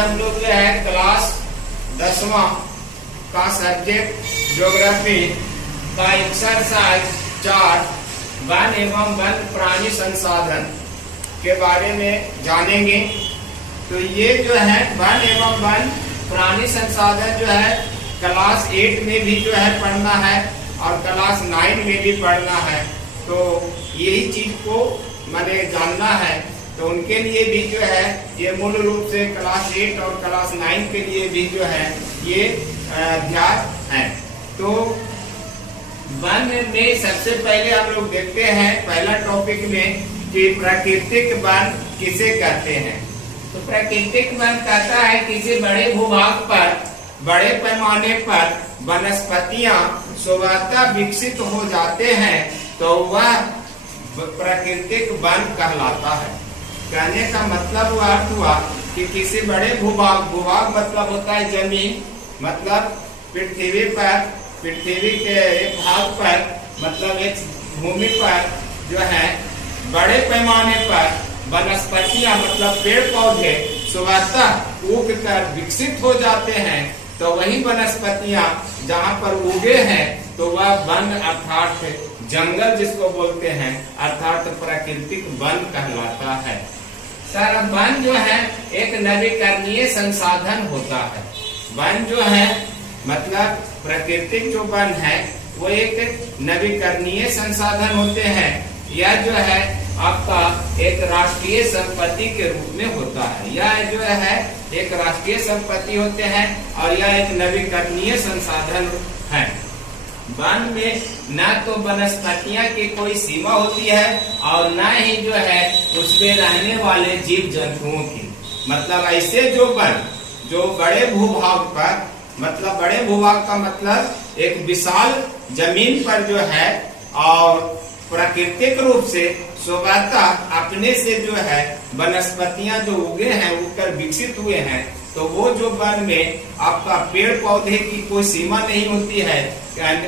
हम लोग जो है क्लास 10वां का सब्जेक्ट ज्योग्राफी का एक्सरसाइज 4 वन एवं वन प्राणी संसाधन के बारे में जानेंगे। तो ये जो है वन एवं वन प्राणी संसाधन जो है क्लास 8 में भी जो है पढ़ना है और क्लास 9 में भी पढ़ना है। तो यही चीज को मैंने जानना है, तो उनके लिए भी जो है ये मूल रूप से क्लास 8 और क्लास 9 के लिए भी जो है ये अध्याय है। तो वन में सबसे पहले हम लोग देखते हैं पहला टॉपिक में कि प्राकृतिक वन किसे कहते हैं। तो प्राकृतिक वन कहता है किसी बड़े भूभाग पर बड़े पैमाने पर वनस्पतियां स्वतः विकसित हो जाते हैं तो वह प्राकृतिक वन कहलाता है। कहने का मतलब वह अर्थ हुआ कि किसी बड़े भूभाग मतलब होता है जमीन, मतलब पृथ्वी के एक भाग पर मतलब एक भूमि पर जो है बड़े पैमाने पर वनस्पतियां मतलब पेड़ पौधे स्वतः उग कर विकसित हो जाते हैं, तो वही वनस्पतियां जहां पर उगे हैं तो वह वन अर्थात जंगल जिसको बोलते हैं अर्थात प्राकृतिक वन कहलाता है। सर वन जो है एक नवीकरणीय संसाधन होता है। वन जो है मतलब प्राकृतिक जो वन है वो एक नवीकरणीय संसाधन होते हैं। यह जो है आपका एक राष्ट्रीय संपत्ति के रूप में होता है। यह जो है एक राष्ट्रीय संपत्ति होते हैं और यह एक नवीकरणीय संसाधन है। वन में न तो वनस्पतियां की कोई सीमा होती है और न ही जो है उसमें रहने वाले जीव जंतुओं की। मतलब ऐसे जो वन जो बड़े भूभाग पर मतलब बड़े भूभाग का मतलब एक विशाल जमीन पर जो है और प्राकृतिक रूप से स्वतः अपने से जो है वनस्पतियां जो उगे हैं उगकर विकसित हुए हैं, तो वो जो वन में आपका पेड़ पौधे की कोई सीमा नहीं होती है।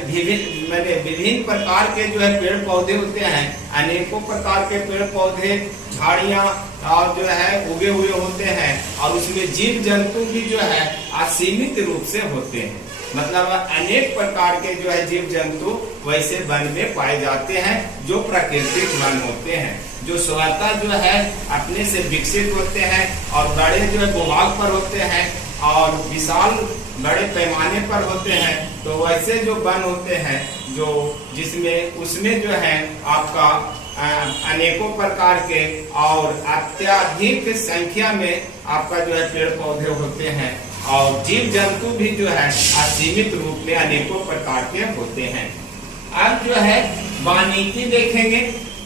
विभिन्न प्रकार के जो है पेड़ पौधे होते हैं, अनेकों प्रकार के पेड़ पौधे झाड़ियां और जो है उगे हुए होते हैं और उसमें जीव जंतु भी जो है असीमित रूप से होते हैं। मतलब अनेक प्रकार के जो है जीव जंतु वैसे वन में पाए जाते हैं जो प्राकृतिक वन होते हैं, जो स्वतः जो है अपने से विकसित होते हैं और बड़े जो है भूभाग पर होते हैं और विशाल बड़े पैमाने पर होते हैं। तो वैसे जो वन होते हैं जो जिसमें उसमें जो है आपका अनेकों प्रकार के और अत्यधिक संख्या में आपका जो है पेड़ पौधे होते हैं और जीव जंतु भी जो है असीमित रूप में अनेकों प्रकार के होते हैं। अब जो है वानिकी देखेंगे।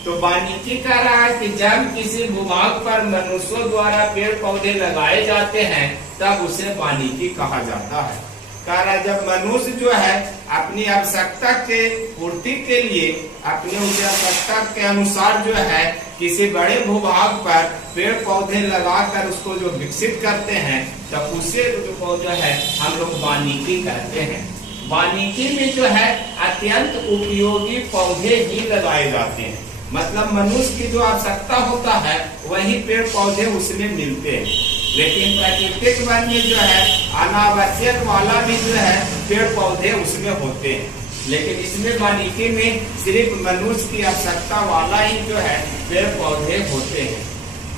तो वानिकी कह रहा है कि जब किसी भूभाग पर मनुष्यों द्वारा पेड़ पौधे लगाए जाते हैं तब उसे वानिकी कहा जाता है। कह रहा है जब मनुष्य जो है अपनी आवश्यकता के पूर्ति के लिए अपनी आवश्यकता के अनुसार जो है किसी बड़े भूभाग पर पेड़ पौधे लगाकर उसको जो विकसित करते हैं तब उसे जो है हम लोग वानिकी कहते हैं। वानिकी में जो है अत्यंत उपयोगी पौधे ही लगाए जाते हैं। मतलब मनुष्य की जो आवश्यकता होता है वही पेड़ पौधे उसमें मिलते हैं, लेकिन प्राकृतिक वन में जो है अनावश्यक वाला भी जो है पेड़ पौधे उसमें होते हैं, लेकिन इसमें वानिकी में सिर्फ मनुष्य की आवश्यकता वाला ही जो है पेड़ पौधे होते हैं।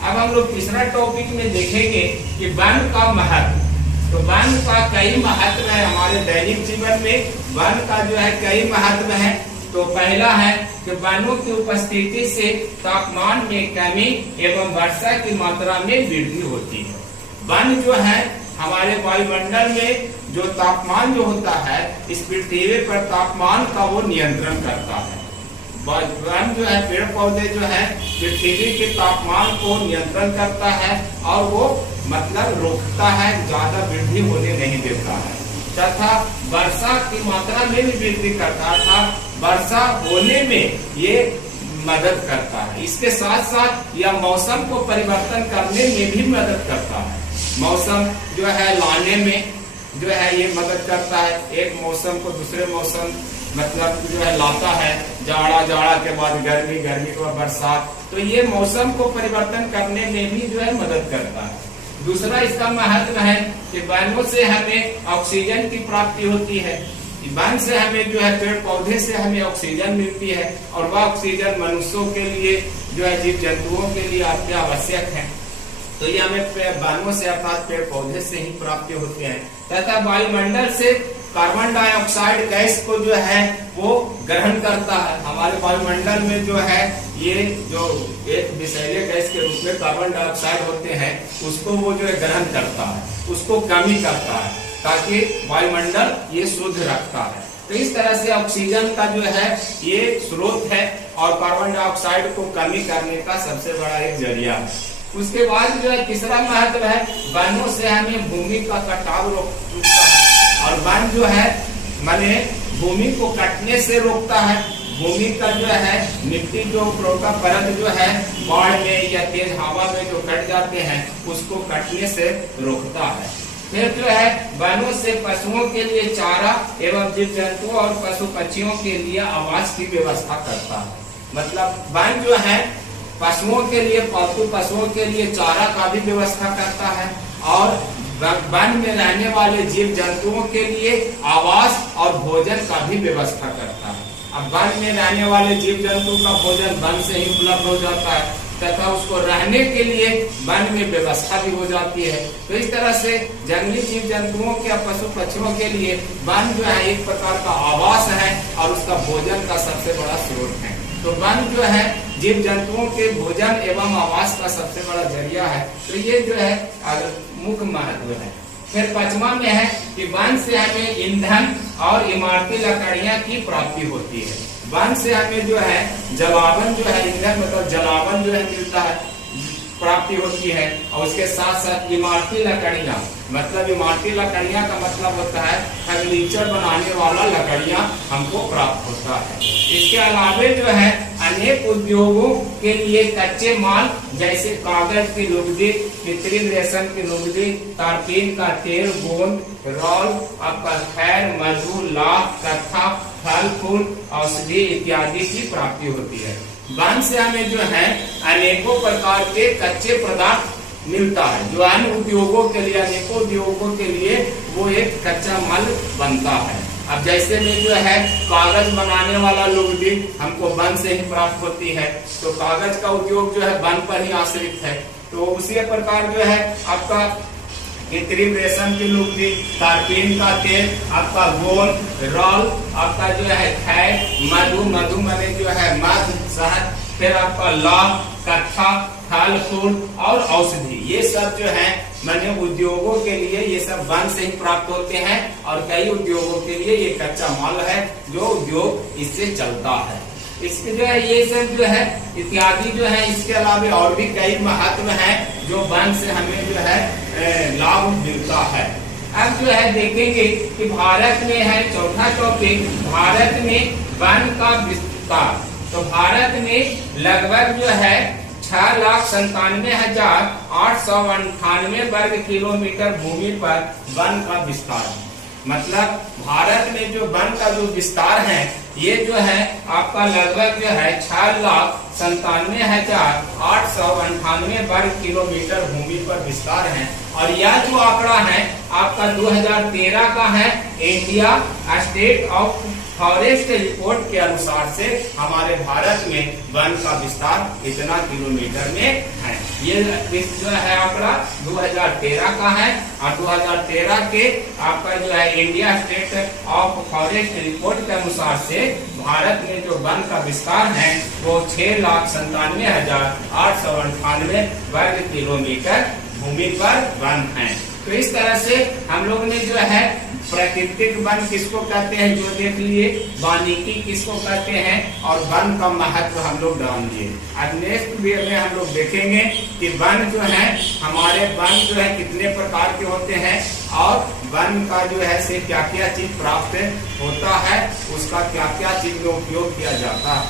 अब हम लोग तीसरा टॉपिक में देखेंगे कि वन का महत्व। तो वन का कई महत्व है हमारे दैनिक जीवन में। वन का जो है कई महत्व है। तो पहला है कि वनों की उपस्थिति से तापमान में कमी एवं वर्षा की मात्रा में वृद्धि होती है। वन जो है हमारे वायुमंडल में जो तापमान जो होता है इस पृथ्वी पर तापमान का वो नियंत्रण करता है। वन जो है पेड़ पौधे जो है पृथ्वी के तापमान को नियंत्रण करता है और वो मतलब रोकता है, ज्यादा वृद्धि होने नहीं देता है तथा वर्षा की मात्रा में भी वृद्धि करता था। वर्षा होने में ये मदद करता है। इसके साथ साथ यह मौसम को परिवर्तन करने में भी मदद करता है। मौसम जो है लाने में जो है ये मदद करता है। एक मौसम को दूसरे मौसम मतलब जो है लाता है। जाड़ा के बाद गर्मी, गर्मी के बाद बरसात। तो ये मौसम को परिवर्तन करने में भी जो है मदद करता है। दूसरा इसका महत्व है कि वनों से हमें ऑक्सीजन की प्राप्ति होती है। वन से हमें जो है पेड़ पौधे से हमें ऑक्सीजन मिलती है और वह ऑक्सीजन मनुष्यों के लिए जो है जीव जंतुओं के लिए अति आवश्यक है। तो ये हमें वनों से अर्थात पेड़ पौधे से ही प्राप्त होते हैं। तथा वायुमंडल से कार्बन डाइऑक्साइड गैस को जो है वो ग्रहण करता है। हमारे वायुमंडल में जो है ये जो एक विषैले गैस के रूप में कार्बन डाइऑक्साइड होते हैं उसको वो जो है ग्रहण करता है, उसको कमी करता है ताकि वायुमंडल ये शुद्ध रखता है। तो इस तरह से ऑक्सीजन का जो है ये स्रोत है और कार्बन डाइऑक्साइड को कमी करने का सबसे बड़ा एक जरिया है। उसके बाद जो है तीसरा महत्व है वनों से हमें भूमि का कटाव रोकता है और वन जो है माने भूमि को कटने से रोकता है। भूमि का जो है मिट्टी जो का परत जो है बाढ़ में या तेज हवा में जो कट जाते हैं उसको कटने से रोकता है। फिर जो है वनों से पशुओं के लिए चारा एवं जीव जंतुओं और पशु पक्षियों के लिए आवास की व्यवस्था करता है। मतलब वन जो है पशुओं के लिए, पालतू पशुओं के लिए चारा का भी व्यवस्था करता है और वन में रहने वाले जीव जंतुओं के लिए आवास और भोजन का भी व्यवस्था करता है। अब वन में रहने वाले जीव जंतु का भोजन वन से ही उपलब्ध हो जाता है तथा उसको रहने के लिए वन में व्यवस्था भी हो जाती है। तो इस तरह से जंगली जीव जंतुओं के पशु पक्षियों के लिए वन जो है एक प्रकार का आवास है और उसका भोजन का सबसे बड़ा स्रोत है। तो वन जो है जीव जंतुओं के भोजन एवं आवास का सबसे बड़ा जरिया है। तो ये जो है मुख्य महत्व है। फिर पांचवा में है कि वन से हमें ईंधन और इमारती लकड़ियां की प्राप्ति होती है। वन से हमें जो है जलावन जो है ईंधन मतलब जलावन जो है मिलता है, प्राप्ति होती है और उसके साथ साथ इमारती लकड़ियां मतलब इमारती लकड़ियां का मतलब होता है फर्नीचर बनाने वाला लकड़ियां हमको प्राप्त होता है। इसके अलावे जो है अनेक उद्योगों के लिए कच्चे माल जैसे कागज की लुगदी, कृत्रिम रेशम की लुगदी, तारपीन का तेल, गोंद, रोल, खैर, मधु, लाख, कथा, फल फूल, औषधि इत्यादि की प्राप्ति होती है। वन से हमें जो है अनेकों प्रकार के कच्चे पदार्थ मिलता है जो अन्य उद्योगों के लिए, अनेकों उद्योगों के लिए वो एक कच्चा माल बनता है। अब जैसे में जो है कागज बनाने वाला लुगदी हमको वन से ही प्राप्त होती है, तो कागज का उद्योग जो है वन पर ही आश्रित है। तो उसी प्रकार जो है आपका कृत्रिम रेशम की लुगदी, तारपीन का तेल, आपका गोंद, रोल, आपका जो है खैर, मधु, मधु माने जो है मध, शहद, फिर आपका लाख, कथा, फल फूल और औषधि, ये सब जो है माने उद्योगों के लिए ये सब वन से ही प्राप्त होते हैं और कई उद्योगों के लिए ये कच्चा माल है जो उद्योग इससे चलता है। इसके जो है ये सब जो है इत्यादि जो है इसके अलावा और भी कई महत्व है जो वन से हमें जो है लाभ मिलता है। अब जो है देखेंगे कि भारत में है चौथा टॉपिक, भारत में वन का विस्तार। तो भारत में लगभग जो है 6,97,898 वर्ग किलोमीटर भूमि पर वन का विस्तार। मतलब भारत में जो वन का जो विस्तार है ये जो है आपका लगभग जो है 6,97,898 वर्ग किलोमीटर भूमि पर विस्तार है। और यह जो आंकड़ा है आपका 2013 का है India state of forest report के अनुसार से हमारे भारत में वन का विस्तार इतना किलोमीटर में है। ये जो है आंकड़ा 2013 का है और 2013 के आपका जो है India state of forest report के अनुसार से भारत में जो वन का विस्तार है वो 6,97,898 वर्ग किलोमीटर भूमि पर वन है। तो इस तरह से हम लोग ने जो है प्राकृतिक वन किसको कहते हैं जो देख लिए, वानिकी किसको कहते हैं और वन का महत्व हम लोग जान लिए। अब नेक्स्ट वीडियो में हम लोग देखेंगे कि वन जो है हमारे वन जो है कितने प्रकार के होते हैं और वन का जो है से क्या क्या चीज प्राप्त होता है, उसका क्या क्या चीज में उपयोग किया जाता है।